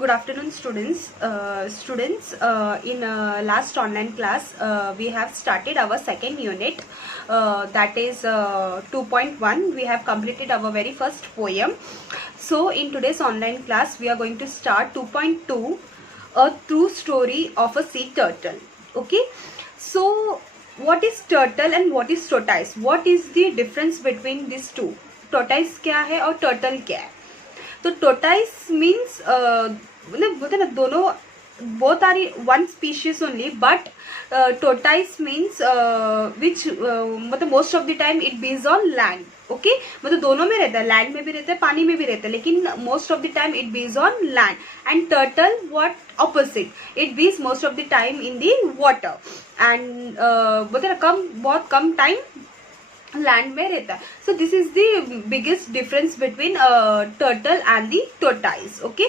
Good afternoon, students. In last online class, we have started our second unit. That is 2.1. We have completed our very first poem. So, in today's online class, we are going to start 2.2, a true story of a sea turtle. Okay. So, what is turtle and what is tortoise? What is the difference between these two? Tortoise क्या है और turtle क्या है? तो tortoise means मतलब बोलते ना दोनों both are one species only, but tortoise means which मतलब most of the time it bees on land. Okay मतलब दोनों में रहता है, लैंड में भी रहता है, पानी में भी रहता है, लेकिन most of the time it bees on land. And turtle what opposite, it bees most of the time in the water. And बोलते ना बहुत कम टाइम लैंड में रहता है. So this is the biggest difference between turtle and the tortoise. Okay,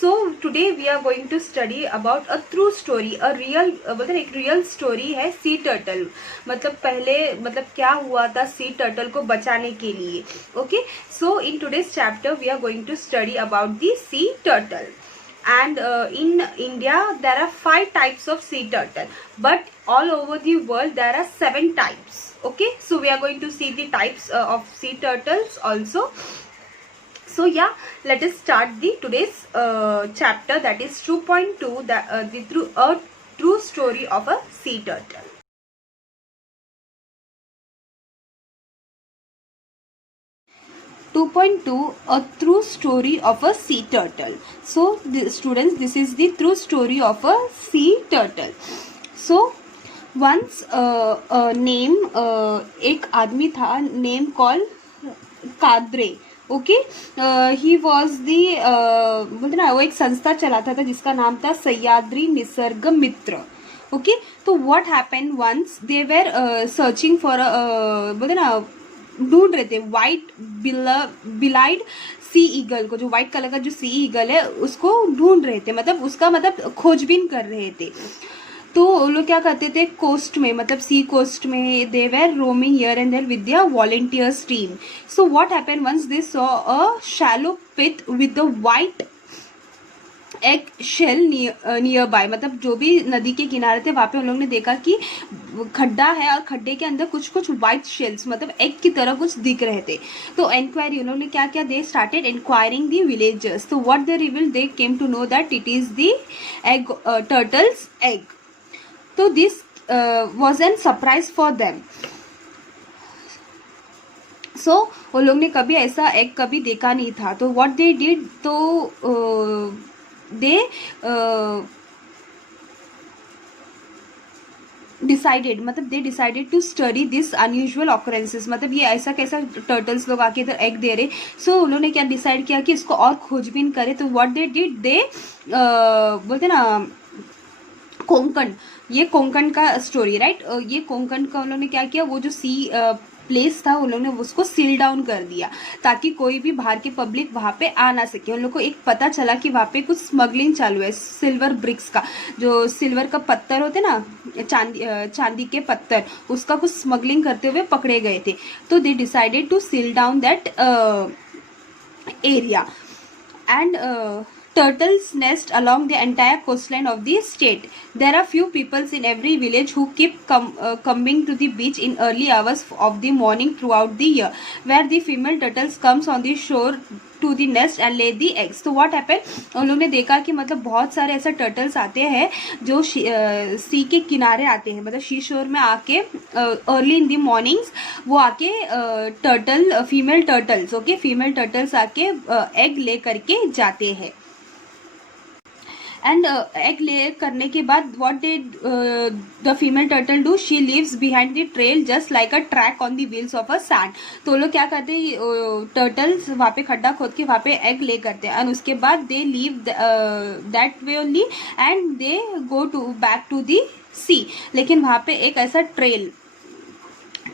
so today we are going to study about a true story, a real मतलब एक real story है सी टर्टल. मतलब पहले मतलब क्या हुआ था सी टर्टल को बचाने के लिए. Okay, so in today's chapter we are going to study about the sea turtle. And in India there are 5 types of sea turtle, but all over the world there are 7 types. Okay, so we are going to see the types of sea turtles also. So yeah, let us start the today's chapter, that is 2.2, a true story of a sea turtle. A true story of a sea turtle. So students, this is the true story of a sea turtle. So once name एक आदमी था, name called Kadre. Okay, he was the बोलते ना वो एक संस्था चलाता था जिसका नाम था सह्याद्री निसर्ग मित्र. ओके, तो what happened once they were searching for बोलते ना ढूंढ रहे थे व्हाइट बिलाइड सी ईगल को, जो व्हाइट कलर का जो सी ईगल है उसको ढूंढ रहे थे, मतलब उसका मतलब खोजबीन कर रहे थे. तो वो लोग क्या करते थे, कोस्ट में मतलब सी कोस्ट में they were roaming here and there with their volunteers team. So what happened once they saw a shallow pit with the white egg shell nearby. मतलब जो भी नदी के किनारे थे वहां पे उन लोगों ने देखा कि खड्डा है और खड्डे के अंदर कुछ कुछ व्हाइट शेल्स मतलब एग की तरह कुछ दिख रहे थे. तो इंक्वायरी उन्होंने क्या किया, they started inquiring the villagers. तो what they reveal, they came to know that it is the egg turtle's egg. तो this was an surprise for them. So वो लोग ने कभी ऐसा एग कभी देखा नहीं था. तो व्हाट दे डिड, तो दे डिसाइडेड मतलब they decided to study this unusual occurrences. मतलब ये ऐसा कैसा टर्टल्स लोग आके इधर एग दे रहे. सो उन्होंने क्या डिसाइड किया कि इसको और खोजबीन करे. तो व्हाट दे डिड, दे बोलते ना कोंकण, ये कोंकण का स्टोरी राइट. ये कोंकण का उन्होंने क्या किया, वो जो सी प्लेस था उन्होंने उसको सील डाउन कर दिया ताकि कोई भी बाहर के पब्लिक वहां पे आ ना सके. उन लोग को एक पता चला कि वहां पे कुछ स्मगलिंग चालू है सिल्वर ब्रिक्स का, जो सिल्वर का पत्थर होते ना, चांदी के पत्थर, उसका कुछ स्मगलिंग करते हुए पकड़े गए थे. तो they decided to seal down that area. And turtles nest along the entire coastline of the state. There are few peoples in every village who keep coming to the beach in early hours of the morning throughout the year, where the female turtles comes on the shore to the nest and lay the eggs. तो what happened, उन लोगों ने देखा कि मतलब बहुत सारे ऐसे टर्टल्स आते हैं जो सी के किनारे आते हैं, मतलब सी शोर में आके अर्ली इन द मॉर्निंग्स वो आके turtle female turtles, okay, female turtles आके एग ले करके जाते हैं. एंड एग ले करने के बाद what did the female turtle do, she leaves behind the trail just like a track on the wheels of a sand. तो लोग क्या करते हैं, टर्टल्स वहाँ पे खड्डा खोद के वहाँ पे एग ले करते हैं एंड उसके बाद they leave that way only and they go to back to the sea. लेकिन वहाँ पे एक ऐसा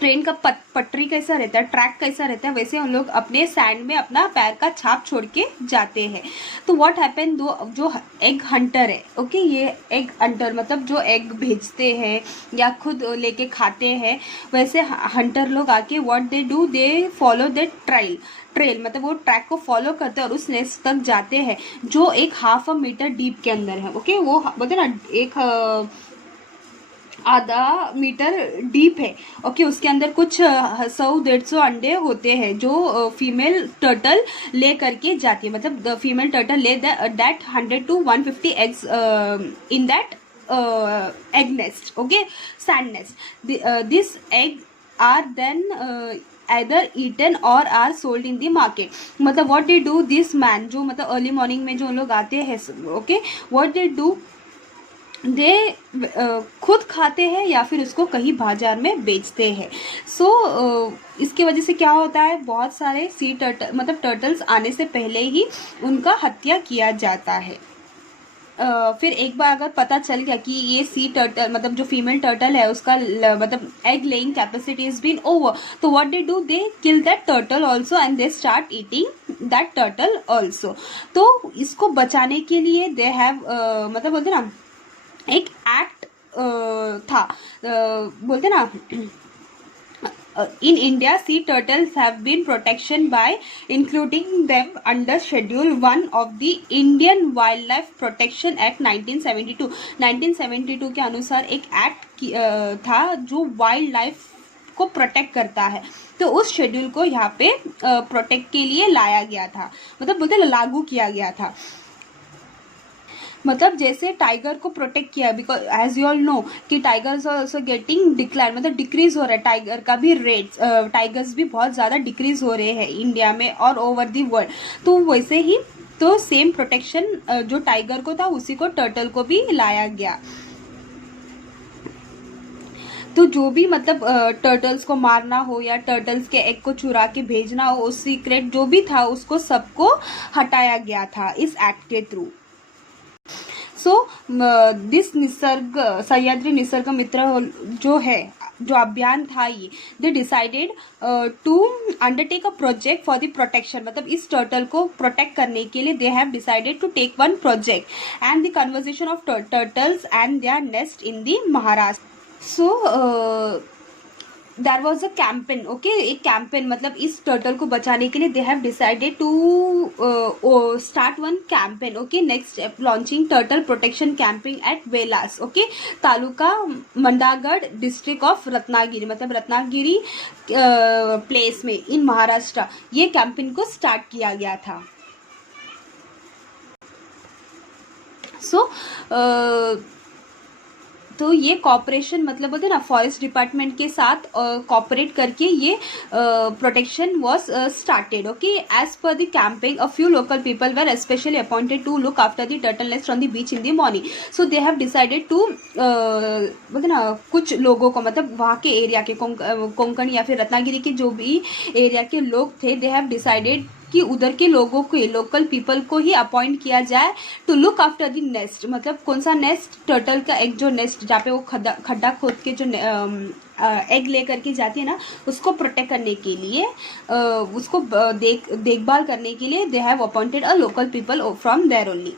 ट्रेन का पटरी कैसा रहता है, ट्रैक कैसा रहता है, वैसे उन लोग अपने सैंड में अपना पैर का छाप छोड़ के जाते हैं। तो व्हाट हैपन, जो एग हंटर है, ओके, ये एग हंटर मतलब जो एग भेजते हैं या खुद लेके खाते हैं, वैसे हंटर लोग आके what they do, they follow the trail मतलब वो ट्रैक को फॉलो करते हैं और उस नेस्ट तक जाते हैं जो एक 1/2 मीटर डीप के अंदर है। ओके, वो बोलते ना एक आधा मीटर डीप है। ओके, उसके अंदर कुछ 100-150 अंडे होते हैं जो फीमेल टर्टल ले करके जाती है। मतलब द फीमेल टर्टल ले that 100 to 150 eggs in that egg nest, okay, sand nest. This egg are then either eaten or are sold in the market. मतलब what they do, this man जो मतलब early morning में जो लोग आते हैं, okay, what they do, दे खुद खाते हैं या फिर उसको कहीं बाजार में बेचते हैं। सो इसकी वजह से क्या होता है, बहुत सारे सी टर्टल मतलब टर्टल्स आने से पहले ही उनका हत्या किया जाता है। फिर एक बार अगर पता चल गया कि ये सी टर्टल मतलब जो फीमेल टर्टल है उसका मतलब egg laying capacity is been over, तो what they do, they kill that turtle also and they start eating that turtle also. तो इसको बचाने के लिए दे हैव मतलब बोलते ना एक एक्ट था, बोलते ना in India, sea turtles have been protection by including them under Schedule 1 of the Indian Wildlife Protection Act 1972। 1972 के अनुसार एक एक्ट था जो वाइल्ड लाइफ को प्रोटेक्ट करता है। तो उस शेड्यूल को यहाँ पे प्रोटेक्ट के लिए लाया गया था, मतलब बोलते लागू किया गया था। मतलब जैसे टाइगर को प्रोटेक्ट किया, because as you all know कि tigers are also getting decline मतलब डिक्रीज हो रहा है, टाइगर का भी रेट, टाइगर्स भी बहुत ज़्यादा डिक्रीज हो रहे हैं इंडिया में और ओवर दी वर्ल्ड। तो वैसे ही तो सेम प्रोटेक्शन जो टाइगर को था उसी को टर्टल को भी लाया गया। तो जो भी मतलब टर्टल्स को मारना हो या टर्टल्स के एग को चुरा के भेजना हो, उस सीक्रेट जो भी था उसको सबको हटाया गया था इस एक्ट के through. So this Nisarg Sahyadri Nisarg Mitra जो है, जो अभियान था ये, they decided to undertake a project for the protection, मतलब इस टर्टल को प्रोटेक्ट करने के लिए they have decided to take one project and the conservation of turtles and their nest in the Maharashtra. So there was a campaign, okay, एक campaign मतलब इस turtle को बचाने के लिए they have decided to start one campaign, okay, next launching turtle protection campaign at Velas, okay, taluka Mandangad, district of Ratnagiri, मतलब Ratnagiri place में इन महाराष्ट्र ये कैंपेन को स्टार्ट किया गया था। सो तो ये कॉपरेशन मतलब बोलते ना फॉरेस्ट डिपार्टमेंट के साथ कॉपरेट करके ये protection was started, okay. As per the campaign a few local people were specially appointed to look after the turtle nest on the beach in the morning. So they have decided to बोलते ना कुछ लोगों को मतलब वहाँ के area के कोंकण या फिर रत्नागिरी के जो भी एरिया के लोग थे, दे हैव डिसाइडेड कि उधर के लोगों को, लोकल पीपल को ही अपॉइंट किया जाए to look after the nest, मतलब कौन सा नेस्ट, टर्टल का एक जो नेस्ट जहाँ पे वो खड्डा खोद के जो एग ले करके जाती है ना, उसको प्रोटेक्ट करने के लिए, उसको देखभाल करने के लिए they have appointed a local people from there only.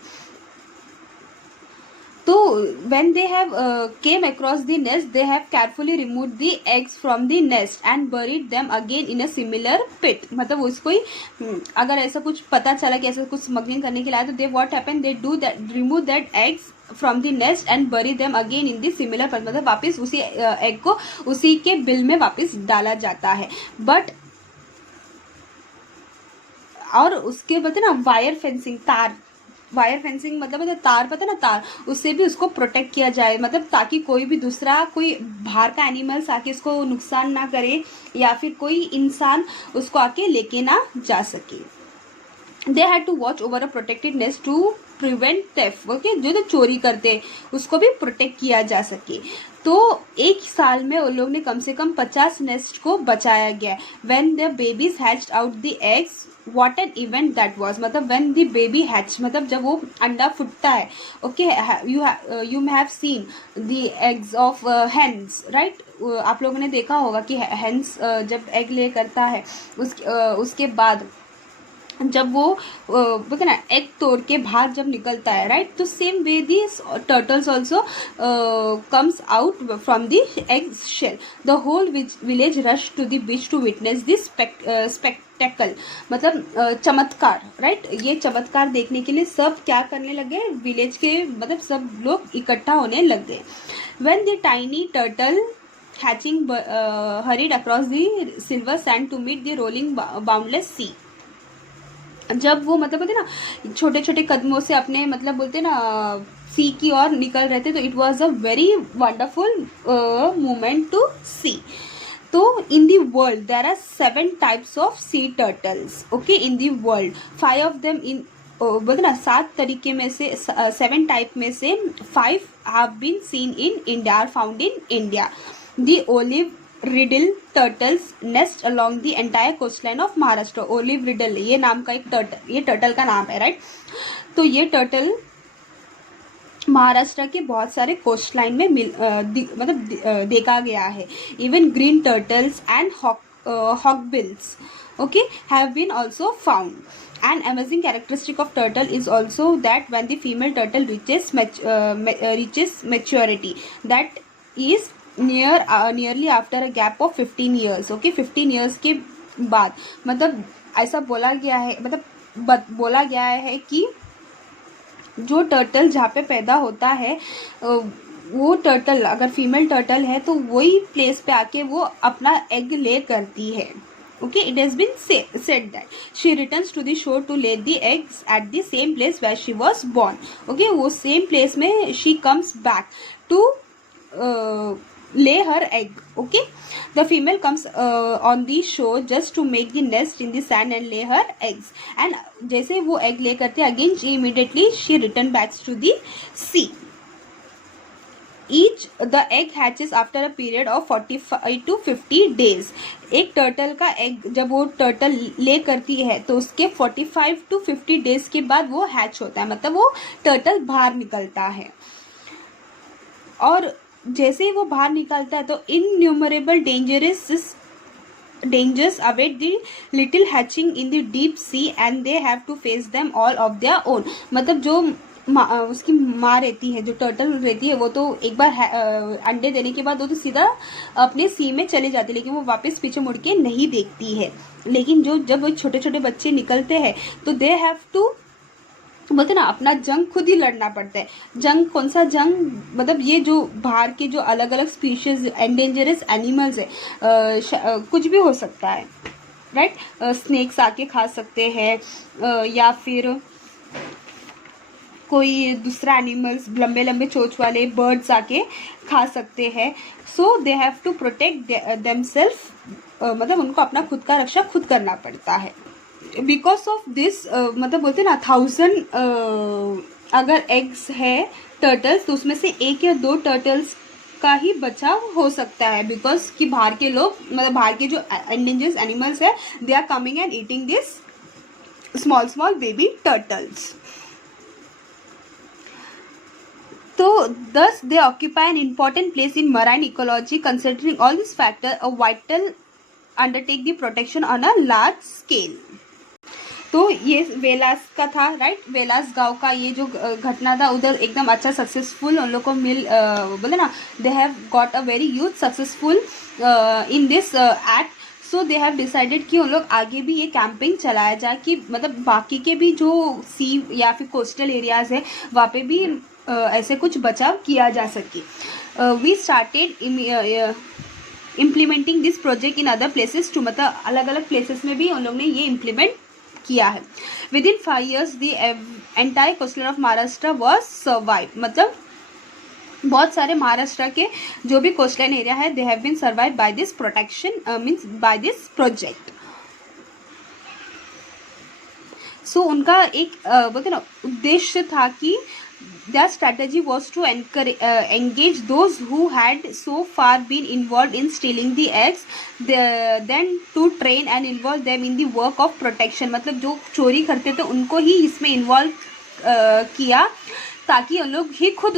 तो when they have came across the nest, they have carefully removed the eggs from the nest and buried them again in a similar pit। मतलब उसको ही अगर ऐसा कुछ पता चला कि ऐसा कुछ स्मगलिंग करने के लिए आया तो they what happen, they do that, remove that eggs from the nest and bury them again in the similar pit, मतलब वापस उसी एग को उसी के बिल में वापस डाला जाता है। बट और उसके बाद ना वायर फेंसिंग, वायर फेंसिंग मतलब तार, पता ना तार, उससे भी उसको प्रोटेक्ट किया जाए, मतलब ताकि कोई भी दूसरा कोई बाहर का एनिमल्स आके उसको नुकसान ना करे या फिर कोई इंसान उसको आके लेके ना जा सके। They had to watch over a protected nest to prevent theft, okay, जो चोरी करते उसको भी प्रोटेक्ट किया जा सके। तो एक साल में उन लोग ने कम से कम 50 नेस्ट को बचाया गया। When the babies hatched out the eggs, what an event that was, मतलब व्हेन द बेबी हैच मतलब जब वो अंडा फुटता है, okay, you may have seen the eggs of hens, right, आप लोगों ने देखा होगा कि हेंस जब एग ले करता है उसके बाद जब वो बोलते ना एग तोड़ के बाहर जब निकलता है, राइट, तो same way this turtles also comes out from the egg shell. The whole village rush to the beach to witness this spectacle. मतलब चमत्कार, राइट. ये चमत्कार देखने के लिए सब क्या करने लगे, विलेज के मतलब सब लोग इकट्ठा होने लग गए. When the tiny turtle hatching hurried across the silver sand to meet the rolling boundless sea. जब वो मतलब बोलते ना छोटे छोटे कदमों से अपने मतलब बोलते ना सी की ओर निकल रहे थे, तो it was a very wonderful moment to see. तो in the world there are 7 types of sea turtles. Okay, in the world 5 of them in बोलते ना 7 तरीके में से 7 टाइप में से 5 have been seen in India, are found in India. The olive ridley turtles nest along the entire coastline of Maharashtra. Olive ridley ये नाम का एक टर्टल, ये टर्टल का नाम है, राइट. तो ये टर्टल महाराष्ट्र के बहुत सारे कोस्ट लाइन में मतलब देखा गया है. Even green turtles and hawksbills okay have been also found. An amazing characteristic of turtle is also that when the female turtle reaches maturity, that is nearly after a gap of 15 years. okay, 15 years के बाद मतलब ऐसा बोला गया है, मतलब बोला गया है कि जो टर्टल जहाँ पे पैदा होता है वो टर्टल अगर फीमेल टर्टल है तो वही प्लेस पे आके वो अपना एग ले करती है. Okay, it has been said that she returns to the shore to lay the eggs at the same place where she was born. Okay, वो same place में she comes back to lay her egg. Okay, the female comes on the shore just to make the nest in the sand and lay her eggs. And जैसे वो egg lay करते again she immediately return back to the sea. Each the egg hatches after a period of 45 to 50 days. एक turtle का egg जब वो turtle ले करती है तो उसके 45 to 50 डेज के बाद वो हैच होता है, मतलब वो टर्टल बाहर निकलता है. और जैसे ही वो बाहर निकलता है तो innumerable dangers await the little hatching in the deep sea and they have to face them all of their own. मतलब जो उसकी माँ रहती है, जो टर्टल रहती है, वो तो एक बार अंडे देने के बाद वो तो सीधा अपने सी में चले जाती है, लेकिन वो वापस पीछे मुड़ के नहीं देखती है. लेकिन जब वो छोटे छोटे बच्चे निकलते हैं तो दे हैव टू बोलते ना अपना जंग खुद ही लड़ना पड़ता है. जंग कौन सा जंग, मतलब ये जो बाहर के जो अलग अलग स्पीशीज एंडेंजरस एनिमल्स है, कुछ भी हो सकता है, राइट. स्नेक्स आके खा सकते हैं या फिर कोई दूसरा एनिमल्स लंबे लंबे चोंच वाले बर्ड्स आके खा सकते हैं. So they have to protect themselves, मतलब उनको अपना खुद का रक्षा खुद करना पड़ता है. बिकॉज ऑफ दिस मतलब बोलते ना 1000 अगर एग्स है टर्टल्स तो उसमें से 1 या 2 टर्टल्स का ही बचाव हो सकता है. बिकॉज कि बाहर के लोग मतलब बाहर के जो एंडेंजर्ड एनिमल्स है they are coming and eating this small baby turtles. So thus they occupy an important place in marine ecology. Considering all these factors, a vital undertake the protection on a large scale. तो ये वेलास का था, right. वेलास गांव का ये जो घटना था उधर एकदम अच्छा सक्सेसफुल उन लोग को बोले ना they have got a very huge successful in this act. So they have decided कि उन लोग आगे भी ये कैंपेन चलाया जाए कि मतलब बाकी के भी जो सी या फिर कोस्टल एरियाज है वहाँ पे भी ऐसे कुछ बचाव किया जा सके. We started implementing this project in other places too, मतलब अलग अलग प्लेसेस में भी उन लोग ने ये इम्प्लीमेंट किया है. With in 5 years the entire coastal of Maharashtra was survive. मतलब बहुत सारे महाराष्ट्र के जो भी कोस्टलाइन एरिया है they have been survive by this protection means by this project. So उनका एक बोलते ना उद्देश्य था कि their strategy was to engage those who had so far been involved in stealing the eggs, then to train and involve them in the work of protection. मतलब जो चोरी करते थे उनको ही इसमें इन्वॉल्व किया ताकि उन लोग ही खुद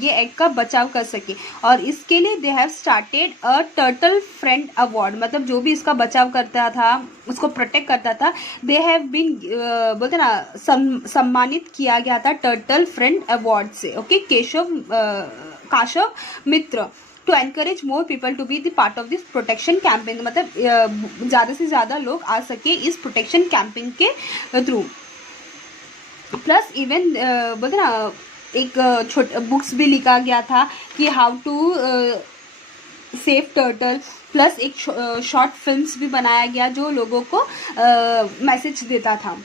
ये एग का बचाव कर सके। और इसके लिए they have started a turtle friend award, मतलब जो भी इसका बचाव करता था, उसको प्रोटेक्ट करता था, दे हैव बीन बोलते ना सम्मानित किया गया था टर्टल फ्रेंड अवार्ड से। Okay, Kasav Mitra to encourage more people to be the part of this protection campaign, मतलब ज़्यादा से ज़्यादा लोग आ सके इस प्रोटेक्शन कैंपेन के थ्रू। प्लस इवन बोलते ना एक छोटा बुक्स भी लिखा गया था कि how to safe turtle, plus एक शॉर्ट फिल्म्स भी बनाया गया जो लोगों को मैसेज देता था।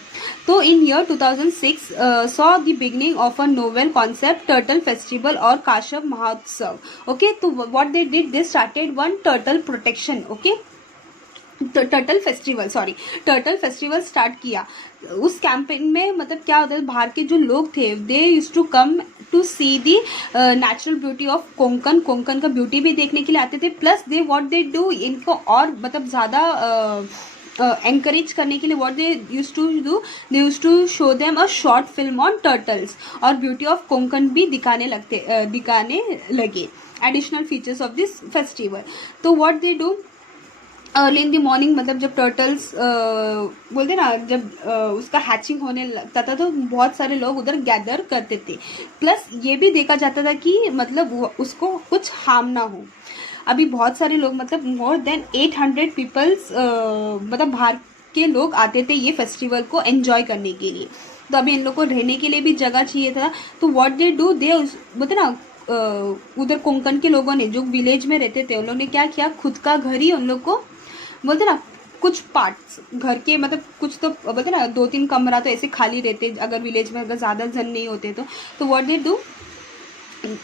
तो in year 2006 saw the beginning of a novel concept turtle festival और काशव महोत्सव। ओके, तो what they did, they started one turtle protection. Okay, turtle festival start किया। उस कैंपेन में मतलब क्या होता है, बाहर के जो लोग थे they used to come to see the natural beauty of Konkan का ब्यूटी भी देखने के लिए आते थे। Plus they what they do, इनको और मतलब ज़्यादा एंकरेज करने के लिए what they used to do, they used to show them a short film on turtles और ब्यूटी ऑफ कोंकण भी दिखाने लगे additional features of this festival. तो what they do, early in the morning, मतलब जब टर्टल्स बोलते ना जब उसका हैचिंग होने लगता था तो बहुत सारे लोग उधर गैदर करते थे। प्लस ये भी देखा जाता था कि मतलब उसको कुछ हार्म ना हो। अभी बहुत सारे लोग मतलब मोर देन 800 पीपल्स मतलब बाहर के लोग आते थे ये फेस्टिवल को एंजॉय करने के लिए। तो अभी इन लोग को रहने के लिए भी जगह चाहिए था। तो व्हाट दे डू, दे बोलते ना उधर कोंकण के लोगों ने जो विलेज में रहते थे उन लोगों ने क्या किया, खुद का घर ही उन लोग को बोलते ना कुछ पार्ट्स घर के, मतलब कुछ तो बोलते ना 2-3 कमरा तो ऐसे खाली रहते अगर विलेज में अगर ज़्यादा जन नहीं होते तो व्हाट दे डू,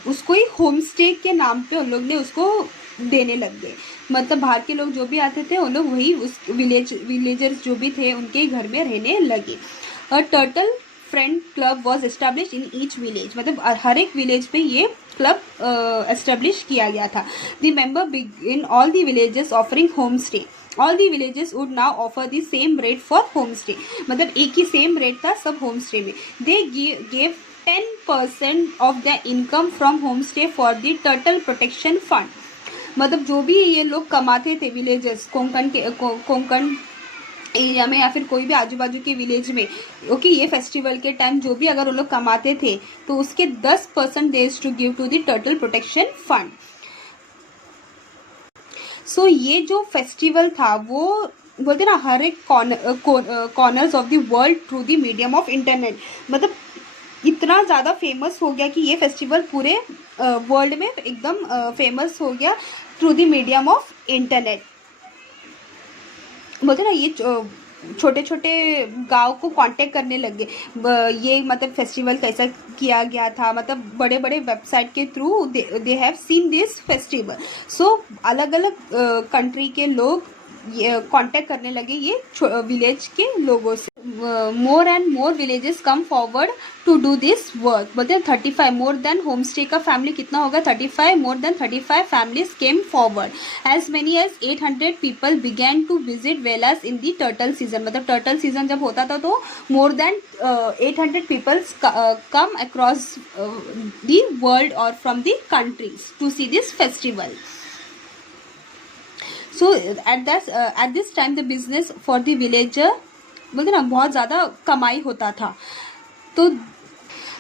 उसको ही होम स्टे के नाम पे उन लोग ने उसको देने लग गए। मतलब बाहर के लोग जो भी आते थे उन लोग वही उस विलेजर्स जो भी थे उनके घर में रहने लगे। और turtle friend club was establish in each village, मतलब हर एक विलेज पे ये क्लब एस्टेब्लिश किया गया था। The member begin all the villages offering home stay, all the villages would now offer the same rate for home stay, मतलब एक ही same rate था सब होम स्टे में। They gave 10% of the income from home stay for the turtle protection fund, मतलब जो भी ये लोग कमाते थे विलेजर्स कोंकण एरिया में या फिर कोई भी आजू बाजू के विलेज में, ओके, ये फेस्टिवल के टाइम जो भी अगर वो लोग कमाते थे तो उसके 10% they used to give to the turtle protection fund. So ये जो फेस्टिवल था वो बोलते ना हर एक corners of the world through the medium of internet, मतलब इतना ज़्यादा फेमस हो गया कि ये फेस्टिवल पूरे वर्ल्ड में एकदम फेमस हो गया through the medium of internet. बोलते ना ये छोटे छोटे गांव को कांटेक्ट करने लगे ये मतलब फेस्टिवल कैसा किया गया था, मतलब बड़े बड़े वेबसाइट के through they have seen this festival. So अलग अलग कंट्री के लोग कांटेक्ट करने लगे ये विलेज के लोगों से। More and more villages come forward to do this work, बोलते हैं 35 मोर देन होम स्टे का फैमिली कितना होगा, 35 more than 35 families came forward. As many as 800 people began to visit Velas in the turtle season, मतलब turtle season जब होता था तो more than 800 peoples come across the world और from the countries to see this festival. So at this time the business for the villager बोलते ना बहुत ज़्यादा कमाई होता था। तो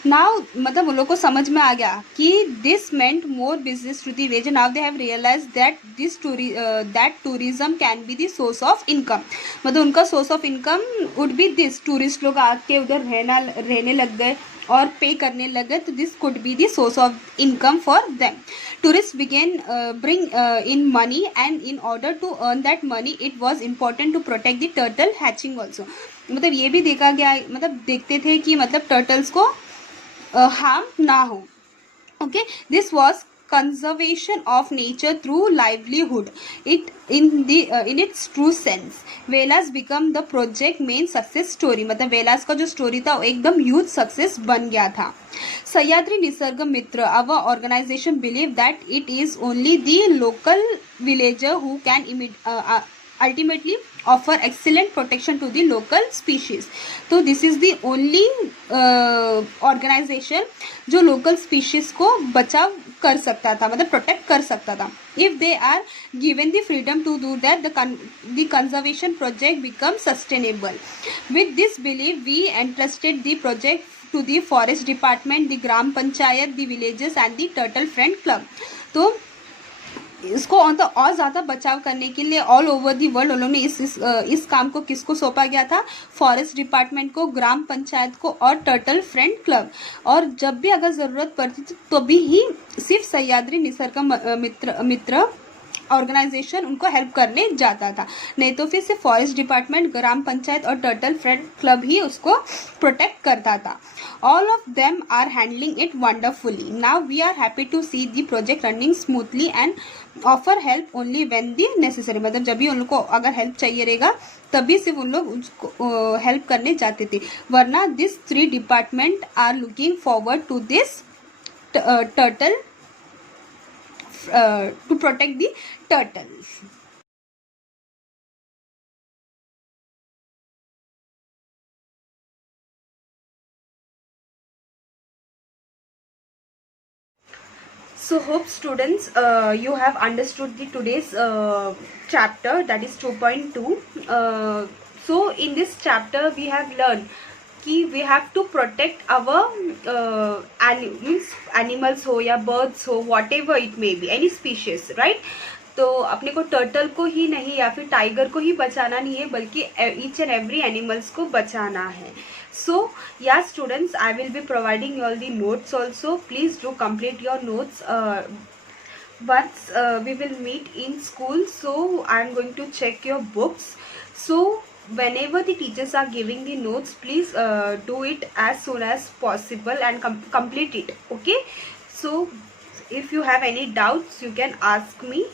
नाउ मतलब उन लोग को समझ में आ गया कि this meant more business to the village. Now they have realise that this that tourism can be the source of income, मतलब उनका source of income would be this, tourist लोग आके उधर रहने लग गए और पे करने लग गए, तो this could be the source of income for them. Tourists began bring in money, and in order to earn that money it was important to protect the turtle hatching also, मतलब ये भी देखा गया, मतलब देखते थे कि मतलब टर्टल्स को हार्म ना हो। Okay, this was conservation of nature through livelihood it in its true sense. वेलास become the project main success story, मतलब वेलास का जो स्टोरी था वो एकदम ह्यूज सक्सेस बन गया था। सह्याद्री निसर्ग मित्र our organization believe that it is only the local villager who can ultimately offer excellent protection to the local species. तो this is the only organization जो local species को बचाव कर सकता था, मतलब protect कर सकता था. If they are given the freedom to do that, the conservation project becomes sustainable. With this belief, we entrusted the project to the forest department, the gram panchayat, the villages and the turtle friend club. तो इसको और ज़्यादा बचाव करने के लिए all over the world उन लोगों ने इस काम को किसको सौंपा गया था, फॉरेस्ट डिपार्टमेंट को, ग्राम पंचायत को और टर्टल फ्रेंड क्लब. और जब भी अगर ज़रूरत पड़ती थी तो भी ही सिर्फ सह्याद्री निसर्ग मित्र ऑर्गेनाइजेशन उनको हेल्प करने जाता था, नहीं तो फिर सिर्फ फॉरेस्ट डिपार्टमेंट, ग्राम पंचायत और टर्टल फ्रेंड क्लब ही उसको प्रोटेक्ट करता था. All of them are handling it wonderfully. Now we are happy to see the project running smoothly and offer help only when the necessary. मतलब जब भी उनको अगर हेल्प चाहिए रहेगा तभी सिर्फ उन लोग उसको हेल्प करने जाते थे, वरना this 3 department are looking forward to this turtle to protect the turtles. So hope students you have understood the today's chapter, that is 2.2. So in this chapter we have learned कि we have to protect our animals हो या birds हो, whatever it may be, any species, right? तो अपने को turtle को ही नहीं या फिर टाइगर को ही बचाना नहीं है, बल्कि ईच एंड एवरी एनिमल्स को बचाना है. So yeah students, I will be providing you all the notes also. Please do complete your notes once we will meet in school. So I am going to check your books. So whenever the teachers are giving the notes, please do it as soon as possible and complete it, okay? So if you have any doubts you can ask me,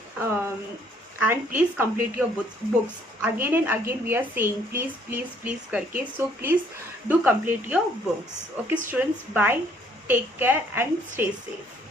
and please complete your books. Again and again we are saying please please please karke, so please do complete your books. Okay students, bye, take care and stay safe.